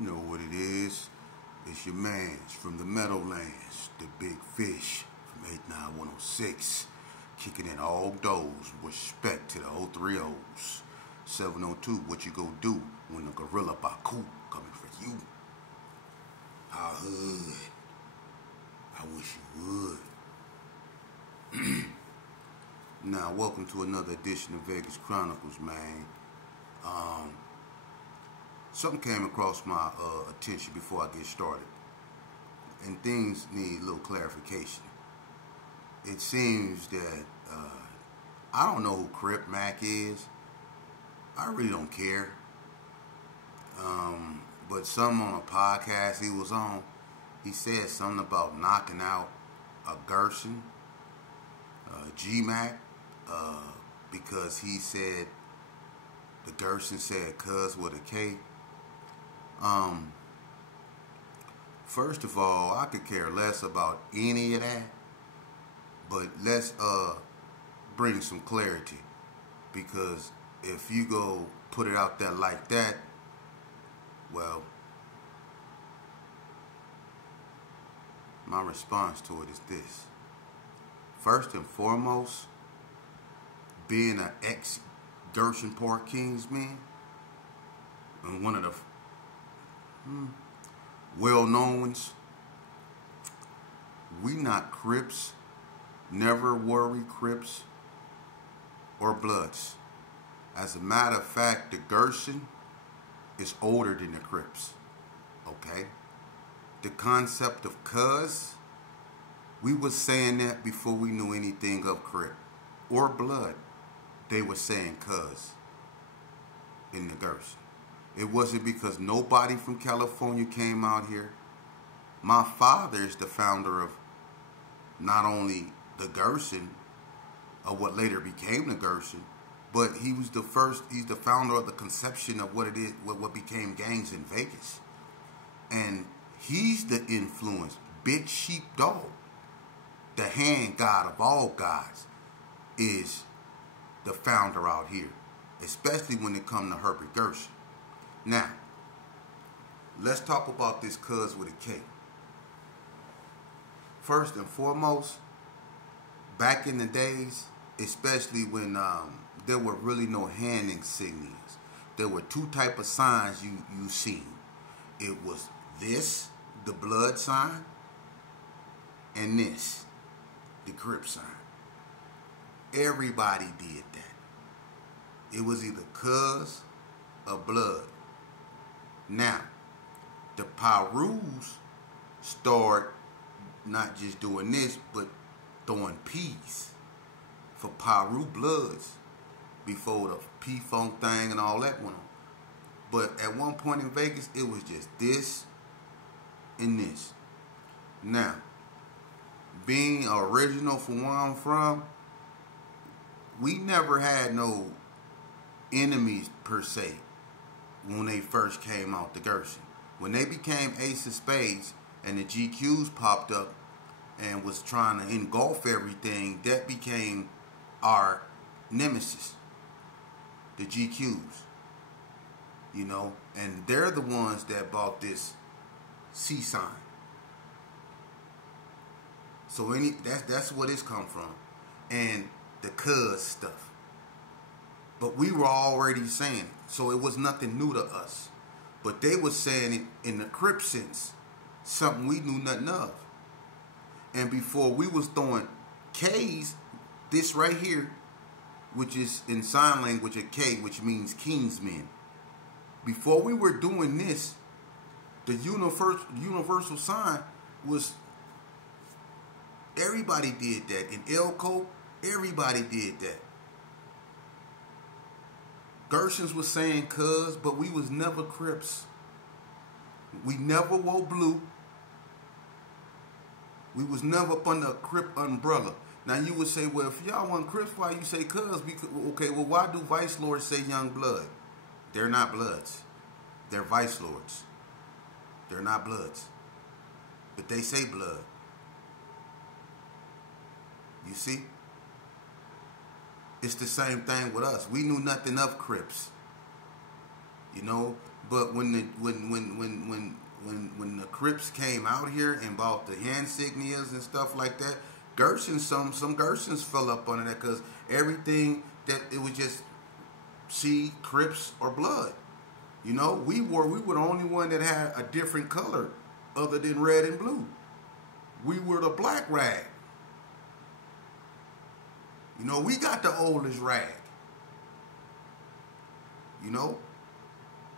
You know what it is. It's your mans from the Meadowlands, the big fish from 89106, kicking in all those with respect to the 030s. 702, what you go do when the gorilla Baku coming for you? Our hood. I wish you would. Now, welcome to another edition of Vegas Chronicles, man. Something came across my attention before I get started, and things need a little clarification. It seems that I don't know who Crip Mac is. I really don't care. But some on a podcast he was on, he said something about knocking out a Gerson, G-Mac, because he said the Gerson said KUZZ with a K. First of all, I could care less about any of that, but let's bring some clarity, because if you go put it out there like that, well, my response to it is this. First and foremost, being an ex-Gerson Park Kingsman, and one of the well-known ones, we not Crips, never worry Crips or Bloods. As a matter of fact, the Gerson is older than the Crips, okay? The concept of KUZZ, we was saying that before we knew anything of Crip or Blood. They were saying KUZZ in the Gerson. It wasn't because nobody from California came out here. My father is the founder of not only the Gerson, of what later became the Gerson, but he was the first, he's the founder of the conception of what it is, what became gangs in Vegas. And he's the influence, Big Sheep Dog, the hand god of all gods, is the founder out here, especially when it comes to Herbert Gerson. Now, let's talk about this KUZZ with a K. First and foremost, back in the days, especially when there were really no hand insignias, there were two type of signs you seen. It was this, the blood sign, and this, the Crip sign. Everybody did that. It was either KUZZ or Blood. Now, the Pyrus start not just doing this, but throwing P's for Pyru Bloods before the P-Funk thing and all that went on. But at one point in Vegas, it was just this and this. Now, being original from where I'm from, we never had no enemies per se when they first came out the Gerson. When they became Ace of Spades and the GQs popped up and was trying to engulf everything, that became our nemesis, the GQs. You know, and they're the ones that bought this C sign. So that's where this come from, and the KUZZ stuff. But we were already saying it, so it was nothing new to us. But they were saying it in the Crip sense, something we knew nothing of. And before we was throwing K's, this right here, which is in sign language a K, which means Kingsmen. Before we were doing this, the universal sign was, everybody did that. In Elko, everybody did that. Gersons was saying KUZZ, but we was never Crips. We never wore blue. We was never up under a Crip umbrella. Now you would say, well, if y'all want Crips, why you say KUZZ? Because, okay, well, why do Vice Lords say Young Blood? They're not Bloods. They're Vice Lords. They're not Bloods. But they say Blood. You see? It's the same thing with us. We knew nothing of Crips. You know, But when the Crips came out here and bought the insignias and stuff like that, GERSONS, some GERSONS fell up under that because everything that it was just see Crips or blood. You know, we were the only one that had a different color other than red and blue. We were the black rag. You know, we got the oldest rag. You know?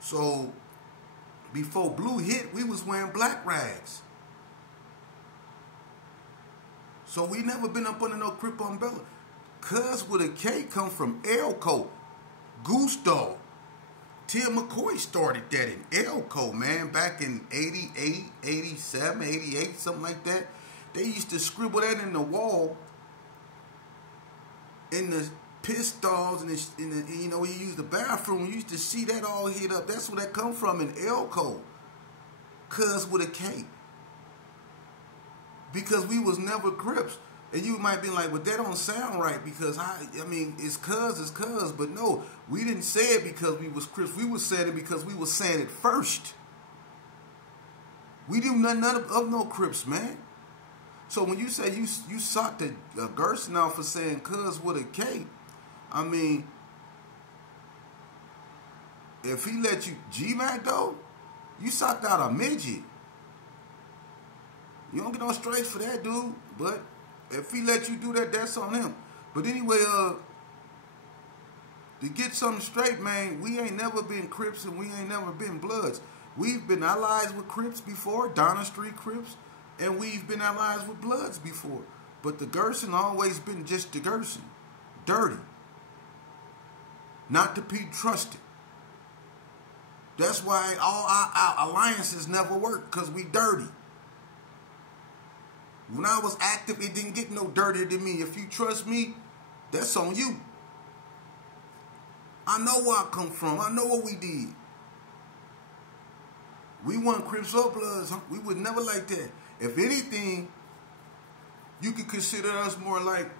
So, before blue hit, we was wearing black rags. So, we never been up under no Crip umbrella. KUZZ with a K come from Elko. Gusto. Tim McCoy started that in Elko, man, back in 88, 87, 88, something like that. They used to scribble that in the wall, in the piss stalls, and you know, you use the bathroom. You used to see that all hit up. That's where that come from in Elko. KUZZ with a K. Because we was never Crips. And you might be like, well, that don't sound right because, I mean, it's KUZZ. But no, we didn't say it because we was Crips. We was saying it because we was saying it first. We do nothing of no Crips, man. So when you say you sought the GERSON out for saying KUZZ with a K, I mean, if he let you G-Mac, though, you socked out a midget. You don't get no straights for that, dude. But if he let you do that, that's on him. But anyway, to get something straight, man, we ain't never been Crips and we ain't never been Bloods. We've been allies with Crips before, Donna Street Crips, and we've been allies with Bloods before. But the GERSON always been just the GERSON. Dirty. Not to be trusted. That's why all our alliances never work, because we dirty. When I was active, it didn't get no dirtier than me. If you trust me, that's on you. I know where I come from. I know what we did. We weren't Crips or Bloods. We was never like that. If anything, you could consider us more like,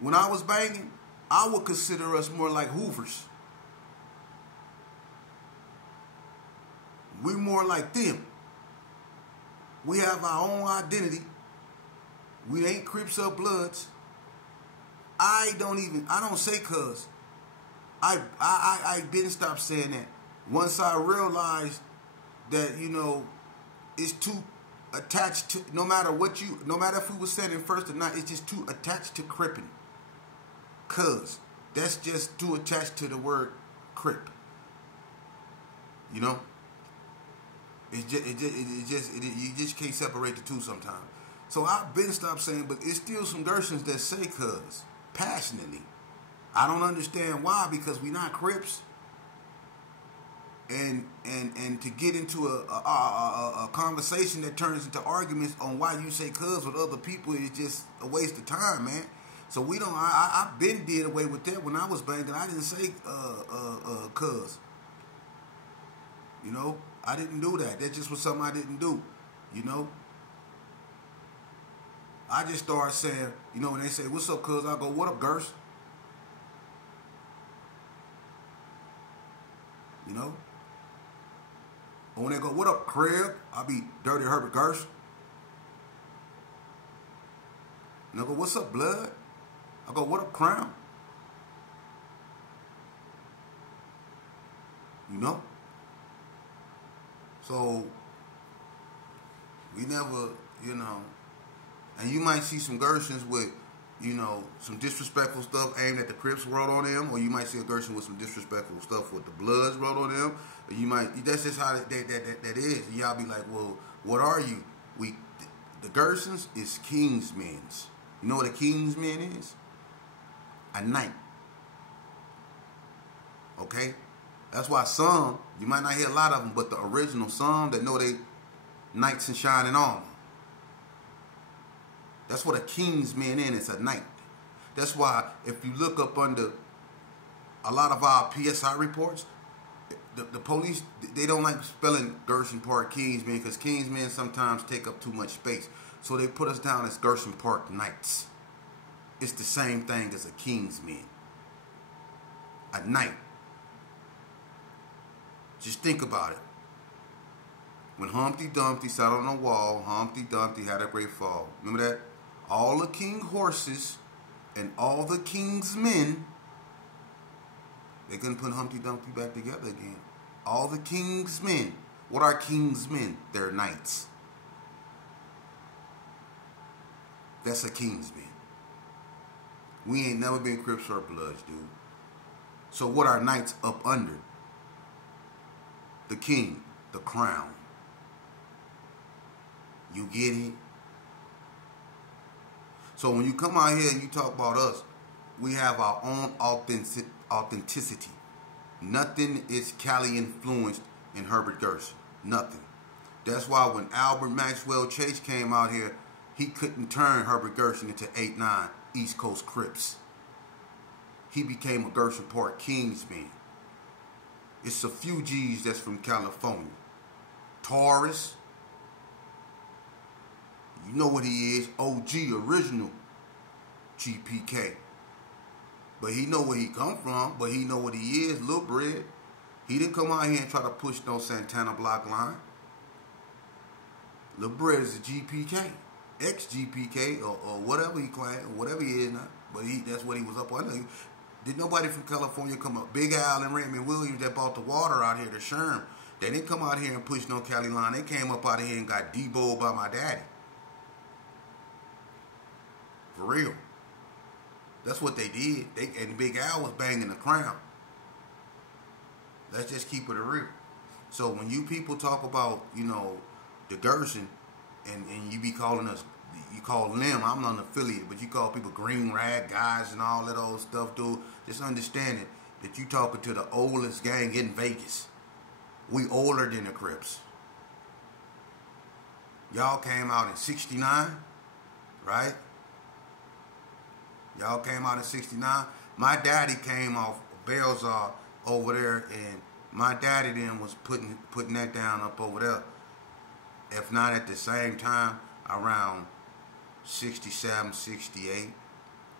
when I was banging, I would consider us more like Hoovers. We more like them. We have our own identity. We ain't Crips or Bloods. I don't say KUZZ. I didn't stop saying that. Once I realized that, you know, it's too attached to, no matter if we were saying it first or not, it's just too attached to Crippin'. KUZZ. That's just too attached to the word Crip. You know? You just can't separate the two sometimes. So I've been stopped saying, but it's still some GERSONs that say KUZZ passionately. I don't understand why, because we not Crips. And to get into a conversation that turns into arguments on why you say KUZZ with other people is just a waste of time, man. So we don't. I've been did away with that when I was banging. I didn't say KUZZ. You know, I didn't do that. That just was something I didn't do. You know, I just started saying, you know, when they say, "What's up, KUZZ?" I go, "What up, Gers?" You know. Or when they go, "What up, Craig?" I'll be Dirty Herbert Gers. And I go, "What's up, Blood?" I go, "What up, Crown?" You know? So, we never, you know, and you might see some GERSONs with, you know, some disrespectful stuff aimed at the Crips wrote on them, or you might see a GERSON with some disrespectful stuff with the Bloods wrote on them, or you might, that's just how that is. And y'all be like, well, what are you? The GERSONs is Kingsmen's. You know what a Kingsman is? A knight. Okay? That's why some, you might not hear a lot of them, but the original, some that know they knights in shining armor. That's what a Kingsman is, a knight. That's why if you look up under a lot of our PSI reports, the police, they don't like spelling Gerson Park Kingsmen because Kingsmen sometimes take up too much space. So they put us down as Gerson Park Knights. It's the same thing as a Kingsman. A knight. Just think about it. When Humpty Dumpty sat on the wall, Humpty Dumpty had a great fall. Remember that? All the king's horses and all the king's men, they couldn't put Humpty Dumpty back together again. All the king's men. What are king's men? They're knights. That's a king's man. We ain't never been Crips or Bloods, dude. So what are knights up under? The king, the crown. You get it? So when you come out here and you talk about us, we have our own authenticity. Nothing is Cali influenced in Herbert Gerson. Nothing. That's why when Albert Maxwell Chase came out here, he couldn't turn Herbert Gerson into 8-9 East Coast Crips. He became a Gerson Park Kings man. It's a few G's that's from California. Taurus. You know what he is. OG, original GPK. But he know where he come from. But he know what he is. Lil Bread. He didn't come out here and try to push no Santana block line. Lil Bread is a GPK. Ex-GPK or whatever he claimed. Or whatever he is now. But that's what he was up on. Did nobody from California come up? Big Al and Raymond Williams that bought the water out here to Sherm. They didn't come out here and push no Cali line. They came up out of here and got deboed by my daddy. For real. That's what they did. And Big Al was banging the crown. Let's just keep it real. So when you people talk about, you know, the Gerson, and you be calling us, you call them, I'm not an affiliate, but you call people green rag guys and all that old stuff, dude. Just understand it, that you talking to the oldest gang in Vegas. We older than the Crips. Y'all came out in 69, right? Y'all came out in 69. My daddy came off Belzar over there, and my daddy then was putting that down up over there. If not at the same time, around 67, 68.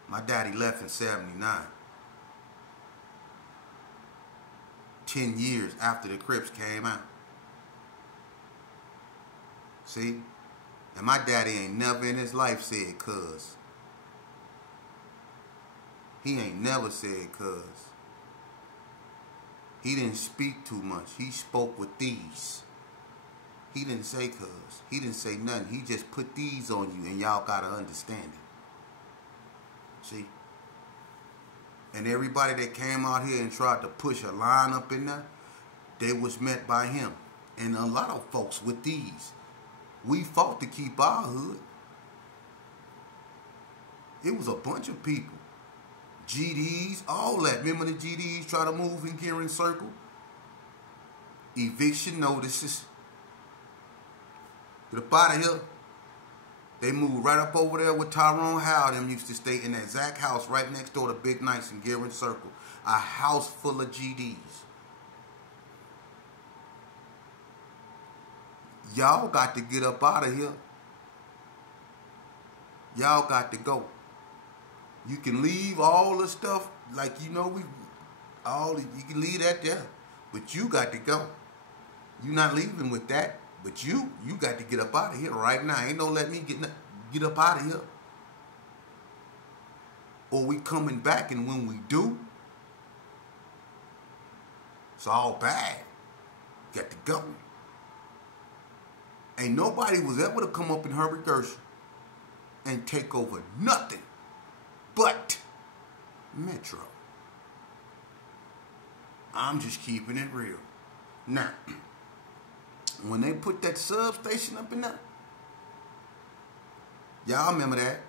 My daddy left in 79. 10 years after the Crips came out. See? And my daddy ain't never in his life said KUZZ. He ain't never said KUZZ. He didn't speak too much. He spoke with these. He didn't say KUZZ. He didn't say nothing. He just put these on you, and y'all gotta understand it. See? And everybody that came out here and tried to push a line up in there, they was met by him. And a lot of folks with these. We fought to keep our hood. It was a bunch of people. GDs, all that. Remember the GDs try to move in Gearing Circle? Eviction notices. Get up out of here. They moved right up over there with Tyrone Howe. Them used to stay in that Zach house right next door to Big Nights in Gearing Circle. A house full of GDs. Y'all got to get up out of here. Y'all got to go. You can leave all the stuff, like, you know, you can leave that there. But you got to go. You're not leaving with that. But you got to get up out of here right now. Ain't no let me get up out of here. Or we coming back, and when we do, it's all bad. Got to go. Ain't nobody was able to come up in Herbert Gerson and take over nothing but Metro. I'm just keeping it real. Now, when they put that substation up in there, y'all remember that?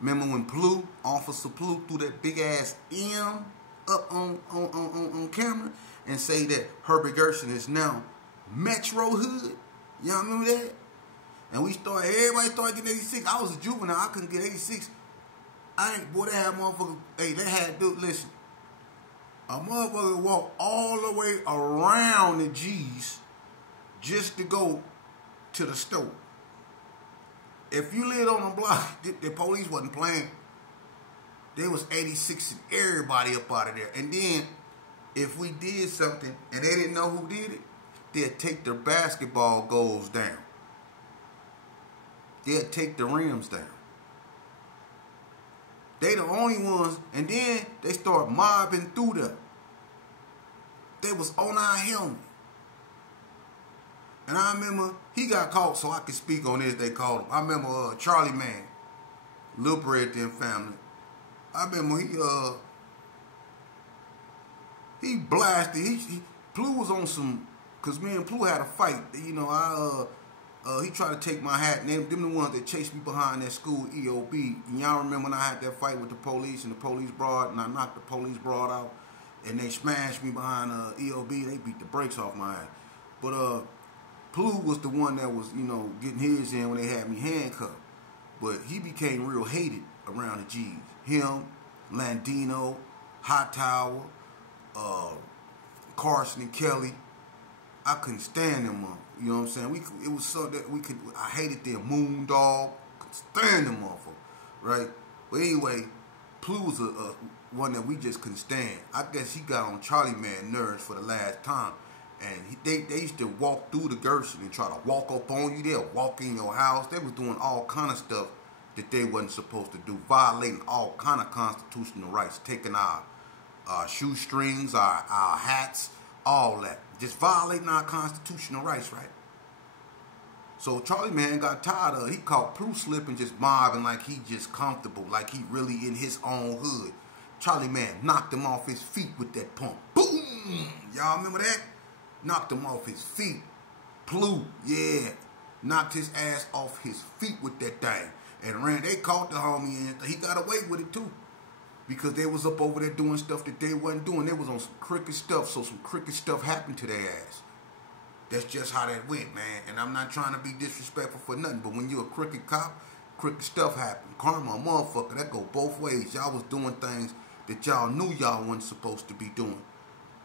Remember when Plu, Officer Plu, threw that big ass M up on camera and say that Herbert Gerson is now Metro Hood? Y'all remember that? And everybody started getting 86. I was a juvenile, I couldn't get 86. Boy, they had motherfuckers, hey, they had, dude, listen. A motherfucker walk all the way around the G's just to go to the store. If you lived on the block, the police wasn't playing. They was 86 and everybody up out of there. And then, if we did something and they didn't know who did it, they'll take their basketball goals down. They'll take the rims down. They the only ones, and then they start mobbing through them. They was on our helmet. And I remember he got caught, so I could speak on this, they called him. I remember Charlie Man, Lil Bread them family. I remember he blasted, Plu was on some, cause me and Plu had a fight. You know, he tried to take my hat, and them the ones that chased me behind that school EOB. And y'all remember when I had that fight with the police, and the police broad, and I knocked the police broad out, and they smashed me behind EOB. They beat the brakes off my ass. But Plu was the one that was, you know, getting his in when they had me handcuffed. But he became real hated around the G's. Him, Landino, Hot Tower, Carson and Kelly. I couldn't stand them. You know what I'm saying? It was so that we could. I hated them. Moondog. Couldn't stand them motherfuckers. Right? But anyway, Plu was a one that we just couldn't stand. I guess he got on Charlie Man nerves for the last time. And they used to walk through the Gerson and try to walk up on you. They'll walk in your house. They was doing all kind of stuff that they wasn't supposed to do. Violating all kind of constitutional rights. Taking our shoestrings, our hats, all that. Just violating our constitutional rights, right? So Charlie Man got tired of it. He caught Plu slipping, just mobbing like he just comfortable, like he really in his own hood. Charlie Man knocked him off his feet with that pump. Boom! Y'all remember that? Knocked him off his feet. Plu, yeah. Knocked his ass off his feet with that thing. And they caught the homie and he got away with it too. Because they was up over there doing stuff that they wasn't doing. They was on some crooked stuff, so some crooked stuff happened to their ass. That's just how that went, man. And I'm not trying to be disrespectful for nothing, but when you're a crooked cop, crooked stuff happen. Karma, a motherfucker, that go both ways. Y'all was doing things that y'all knew y'all wasn't supposed to be doing.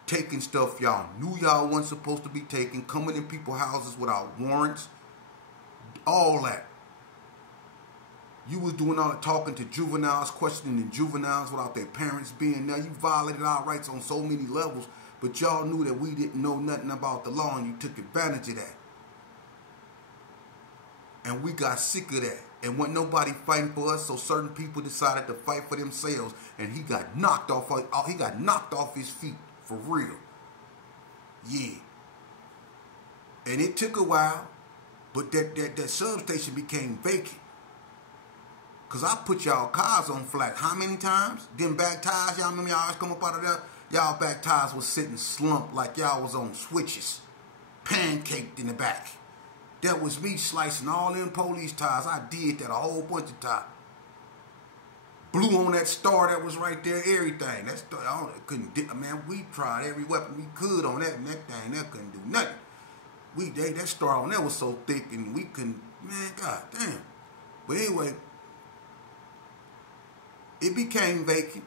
Taking stuff y'all knew y'all wasn't supposed to be taking. Coming in people's houses without warrants. All that. You was doing all the talking to juveniles, questioning juveniles without their parents being there. You violated our rights on so many levels, but y'all knew that we didn't know nothing about the law, and you took advantage of that. And we got sick of that. And wasn't nobody fighting for us, so certain people decided to fight for themselves, and he got knocked off. He got knocked off his feet for real. Yeah. And it took a while, but that substation became vacant. Because I put y'all cars on flat how many times? Them back tires, y'all remember y'all always come up out of there? Y'all back tires was sitting slumped like y'all was on switches. Pancaked in the back. That was me slicing all them police tires. I did that a whole bunch of times. Blew on that star that was right there, everything. That star, I couldn't, man, we tried every weapon we could on that, and that thing, that couldn't do nothing. That star on there was so thick, and we couldn't, man, god damn. But anyway, it became vacant.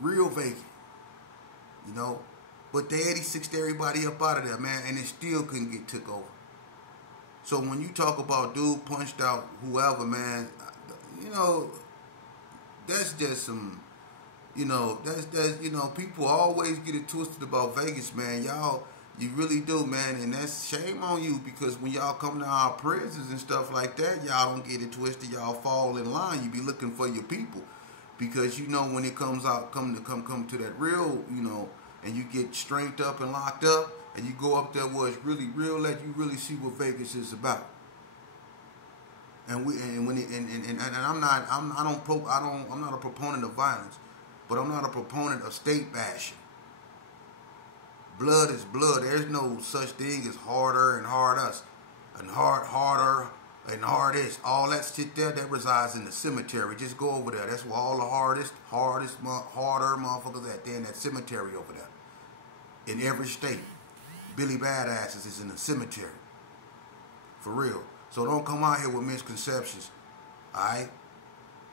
Real vacant. You know? But they 86'd everybody up out of there, man, and it still couldn't get took over. So when you talk about dude punched out whoever, man, you know, that's just some, you know, that's you know, people always get it twisted about Vegas, man. Y'all, you really do, man, and that's shame on you, because when y'all come to our prisons and stuff like that, y'all don't get it twisted. Y'all fall in line. You be looking for your people, because you know when it comes out, come to that real, you know, and you get straightened up and locked up, and you go up there where it's really real, that you really see what Vegas is about. And I'm not a proponent of violence, but I'm not a proponent of state bashing. Blood is blood. There's no such thing as harder and hard us, and harder and hardest. All that shit there, that resides in the cemetery. Just go over there. That's where all the harder motherfuckers at. They're in that cemetery over there. In every state, Billy Badasses is in the cemetery. For real. So don't come out here with misconceptions. Alright?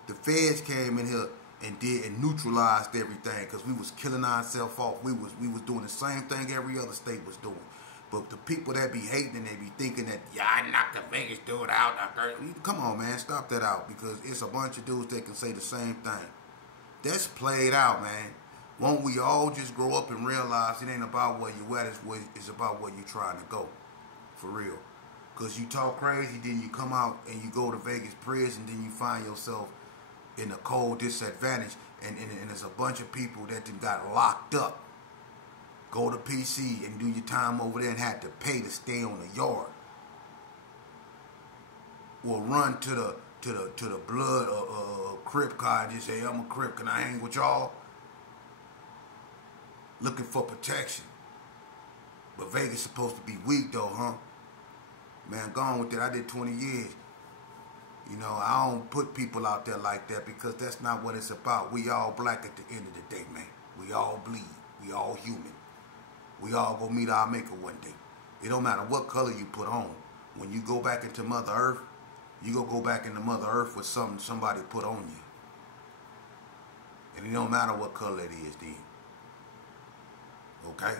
The feds came in here and neutralized everything, because we was killing ourselves off. We was doing the same thing every other state was doing. But the people that be hating and they be thinking that, yeah, I knocked the Vegas dude out. Come on, man, stop that out, because it's a bunch of dudes that can say the same thing. That's played out, man. Won't we all just grow up and realize it ain't about where you at, it's about where you trying to go. For real. Because you talk crazy, then you come out and you go to Vegas prison, then you find yourself in a cold disadvantage, and there's a bunch of people that then got locked up. Go to PC and do your time over there and had to pay to stay on the yard. Or run to the blood Crip car and just say, I'm a Crip, can I hang with y'all? Looking for protection. But Vegas supposed to be weak though, huh? Man, gone with that. I did 20 years. You know, I don't put people out there like that because that's not what it's about. We all black at the end of the day, man. We all bleed. We all human. We all go meet our maker one day. It don't matter what color you put on. When you go back into Mother Earth, you go back into Mother Earth with something somebody put on you. And it don't matter what color it is then. Okay?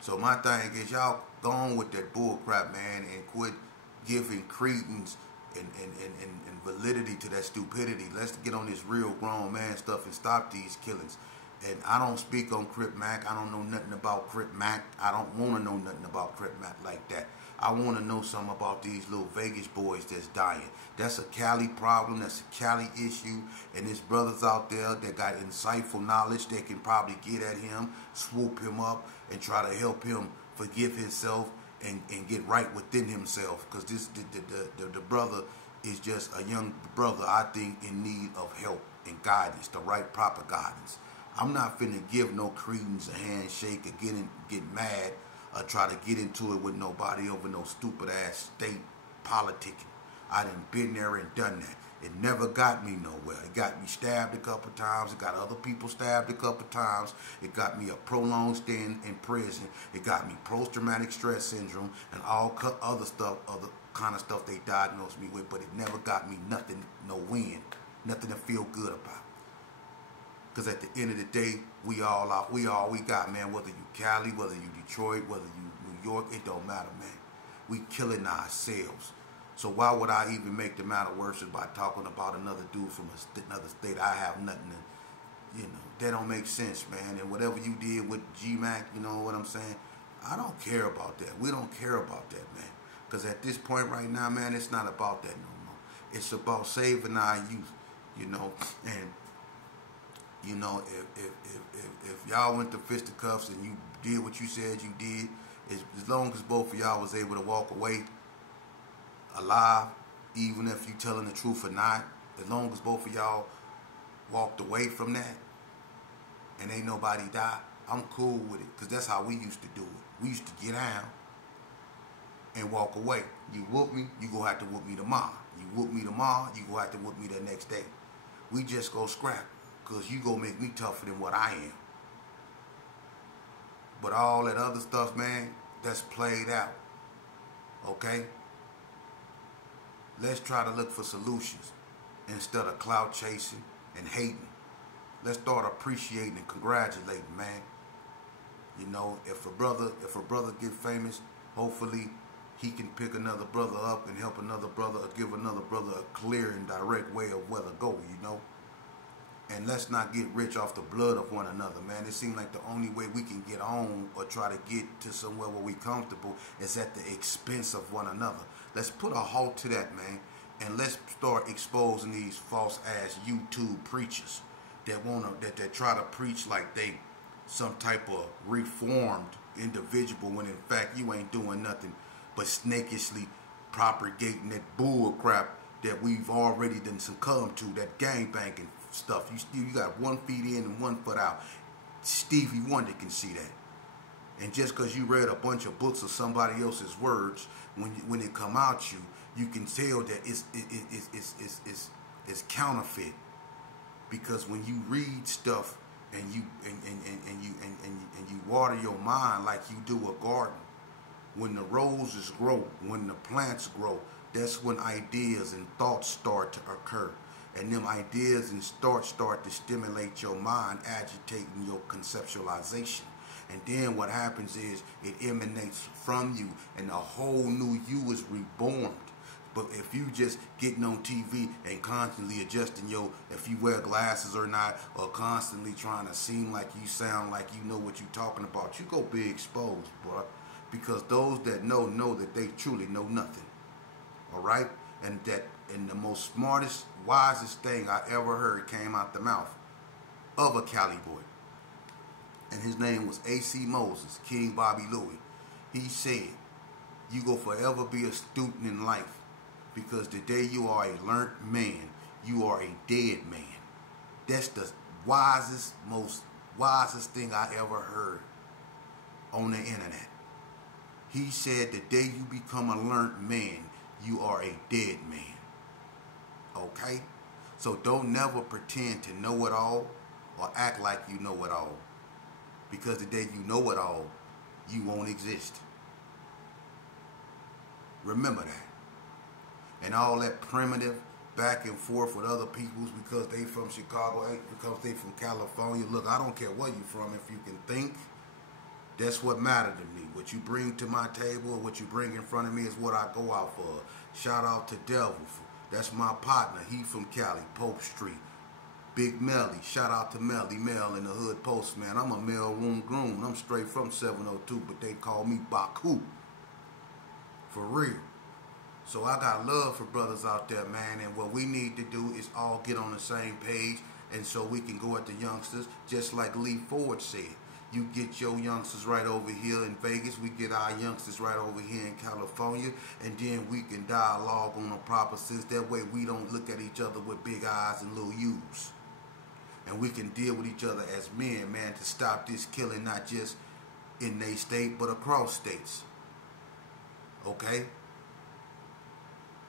So my thing is y'all go on with that bull crap, man, and quit giving credence and validity to that stupidity. Let's get on this real grown man stuff and stop these killings. And I don't speak on Crip Mac. I don't know nothing about Crip Mac. I don't want to know nothing about Crip Mac like that. I want to know something about these little Vegas boys that's dying. That's a Cali problem. That's a Cali issue. And there's brothers out there that got insightful knowledge that can probably get at him, swoop him up, and try to help him forgive himself and get right within himself. Because the brother is just a young brother, I think, in need of help and guidance, the right proper guidance. I'm not finna give no credence, a handshake, or get mad, or try to get into it with nobody over no stupid ass state politicking. I done been there and done that. It never got me nowhere. It got me stabbed a couple times. It got other people stabbed a couple times. It got me a prolonged stay in prison. It got me post-traumatic stress syndrome and all other stuff, other kind of stuff they diagnosed me with. But it never got me nothing, no win, nothing to feel good about. Because at the end of the day, we all got, man. Whether you Cali, whether you Detroit, whether you New York, it don't matter, man. We killing ourselves. So why would I even make the matter worse by talking about another dude from another state? I have nothing to, you know, that don't make sense, man. And whatever you did with G-Mac, you know what I'm saying? I don't care about that. We don't care about that, man. Because at this point right now, man, it's not about that no more. It's about saving our youth, you know. And, you know, if y'all went to fisticuffs and you did what you said you did, as long as both of y'all was able to walk away alive, even if you telling the truth or not, as long as both of y'all walked away from that and ain't nobody died, I'm cool with it. Because that's how we used to do it. We used to get down and walk away. You whoop me, you gonna have to whoop me tomorrow. You whoop me tomorrow, you gonna have to whoop me the next day. We just go scrap. Because you gonna make me tougher than what I am. But all that other stuff, man, that's played out. Okay? Let's try to look for solutions instead of clout chasing and hating. Let's start appreciating and congratulating, man. You know, if a brother get famous, hopefully he can pick another brother up and help another brother or give another brother a clear and direct way of where to go, you know. And let's not get rich off the blood of one another, man. It seems like the only way we can get on or try to get to somewhere where we comfortable is at the expense of one another. Let's put a halt to that, man. And let's start exposing these false-ass YouTube preachers that try to preach like they some type of reformed individual when in fact you ain't doing nothing but snakishly propagating that bull crap that we've already done succumbed to, that gangbanging stuff. You got 1 foot in and 1 foot out. Stevie Wonder can see that. And just because you read a bunch of books of somebody else's words, when it come out you can tell that it's counterfeit. Because when you read stuff and you water your mind like you do a garden, when the roses grow, when the plants grow, that's when ideas and thoughts start to occur. And them ideas and thoughts start to stimulate your mind, agitating your conceptualization. And then what happens is it emanates from you, and a whole new you is reborn. But if you just getting on TV and constantly adjusting if you wear glasses or not, or constantly trying to seem like you sound like you know what you're talking about, you go be exposed, bro. Because those that know that they truly know nothing. All right? And the most smartest, wisest thing I ever heard came out the mouth of a Cali boy. And his name was A.C. Moses, King Bobby Louie. He said, you go forever be a student in life, because the day you are a learned man, you are a dead man. That's the wisest thing I ever heard on the internet. He said the day you become a learned man, you are a dead man. Okay? So don't never pretend to know it all or act like you know it all. Because the day you know it all, you won't exist. Remember that. And all that primitive back and forth with other peoples because they from Chicago, because they from California. Look, I don't care where you from. If you can think, that's what matters to me. What you bring to my table or what you bring in front of me is what I go out for. Shout out to Devil. That's my partner. He from Cali, Pope Street. Big Melly. Shout out to Melly Mel in the Hood Postman. I'm a male womb groom. I'm straight from 702, but they call me Baku. For real. So I got love for brothers out there, man, and what we need to do is all get on the same page, and so we can go at the youngsters, just like Lee Ford said. You get your youngsters right over here in Vegas, we get our youngsters right over here in California, and then we can dialogue on the proper sense. That way we don't look at each other with big eyes and little U's. And we can deal with each other as men, man, to stop this killing, not just in their state, but across states. Okay?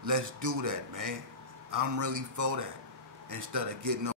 Let's do that, man. I'm really for that. Instead of getting on